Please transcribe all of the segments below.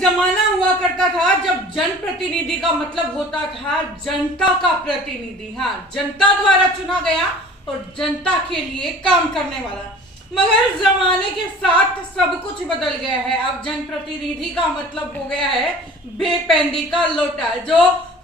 जमाना हुआ करता था जब जनप्रतिनिधि का मतलब होता था जनता का प्रतिनिधि। हाँ, जनता द्वारा चुना गया और जनता के लिए काम करने वाला। मगर जमाने के साथ सब कुछ बदल गया है। अब जनप्रतिनिधि का मतलब हो गया है बेपेंदी का लोटा, जो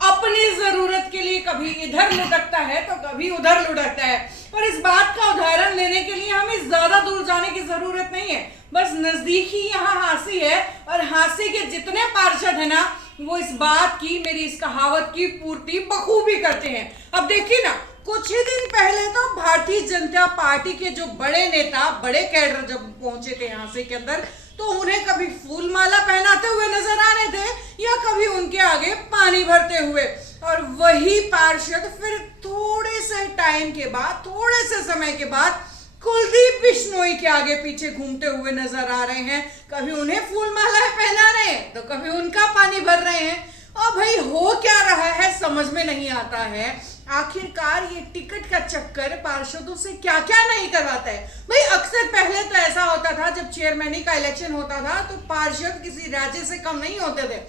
अपनी जरूरत के लिए कभी इधर लुढ़कता है तो कभी उधर लुढ़कता है। और इस बात का उदाहरण लेने के लिए हमें ज्यादा दूर जाने की जरूरत नहीं है, बस नजदीक ही यहाँ हांसी है। और हांसी के जितने पार्षद है ना, वो इस बात की, मेरी इस कहावत की पूर्ति बखूबी करते हैं। अब देखिए ना, कुछ ही दिन पहले तो भारतीय जनता पार्टी के जो बड़े नेता, बड़े कैडर जब पहुंचे थे हांसी के अंदर, तो उन्हें कभी फूल माला पहनाते हुए नजर आ रहे थे या कभी उनके आगे पानी भरते हुए। और वही पार्षद फिर थोड़े से टाइम के बाद, थोड़े से समय के बाद कुलदीप बिश्नोई के आगे पीछे घूमते हुए नजर आ रहे हैं। कभी उन्हें फूल मालाएं पहना रहे हैं तो कभी उनका पानी भर रहे हैं। और भाई हो क्या रहा है समझ में नहीं आता है। आखिरकार ये टिकट का चक्कर पार्षदों से क्या क्या नहीं करवाता है। भाई अक्सर पहले तो ऐसा होता था, जब चेयरमैनी का इलेक्शन होता था तो पार्षद किसी राज्य से कम नहीं होते थे।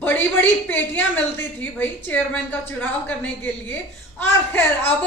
बड़ी बड़ी पेटियां मिलती थी भाई चेयरमैन का चुनाव करने के लिए। और खैर अब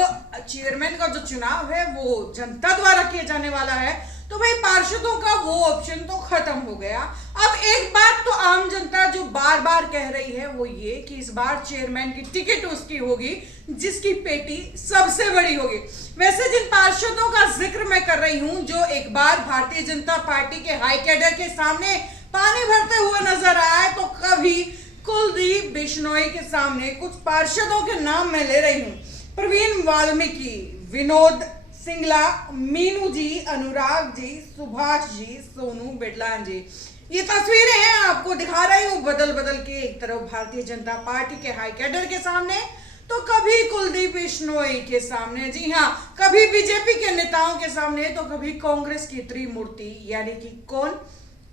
चेयरमैन का जो चुनाव है वो जनता द्वारा किया जाने वाला है, तो भाई पार्षदों का वो ऑप्शन तो खत्म हो गया। अब एक बात तो आम जनता जो बार बार कह रही है वो ये कि इस बार चेयरमैन की टिकट उसकी होगी जिसकी पेटी सबसे बड़ी होगी। वैसे जिन पार्षदों का जिक्र मैं कर रही हूं जो एक बार भारतीय जनता पार्टी के हाई कैडर के सामने पानी भरते हुए नजर आए, तो कभी कुलदीप बिश्नोई के सामने कुछ पार्षदों के नाम मैं ले रही हूं। प्रवीण वाल्मीकि, विनोद सिंगला, मीनू जी, अनुराग जी, सुभाष जी, सोनू बिडलान जी। ये तस्वीरें हैं, आपको दिखा रही हूँ बदल बदल के। एक तरफ भारतीय जनता पार्टी के हाई कैडर के सामने, तो कभी कुलदीप बिश्नोई के सामने, जी हाँ, कभी बीजेपी के नेताओं के सामने, तो कभी कांग्रेस की त्रिमूर्ति यानी कि कौन,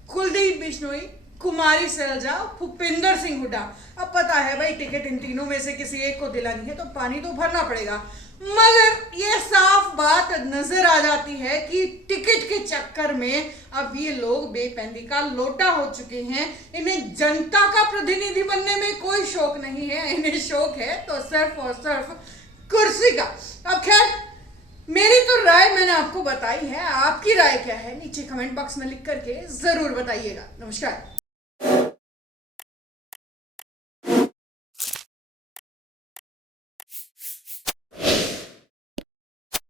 कुलदीप बिश्नोई, कुमारी सैलजा, भूपिंदर सिंह हुड्डा। अब पता है भाई टिकट इन तीनों में से किसी एक को दिलानी है तो पानी तो भरना पड़ेगा। मगर ये साफ बात नजर आ जाती है कि टिकट के चक्कर में अब ये लोग बेपेंदी का लोटा हो चुके हैं। इन्हें जनता का प्रतिनिधि बनने में कोई शौक नहीं है, इन्हें शौक है तो सिर्फ और सिर्फ कुर्सी का। अब खैर, मेरी तो राय मैंने आपको बताई है, आपकी राय क्या है नीचे कमेंट बॉक्स में लिख करके जरूर बताइएगा। नमस्कार।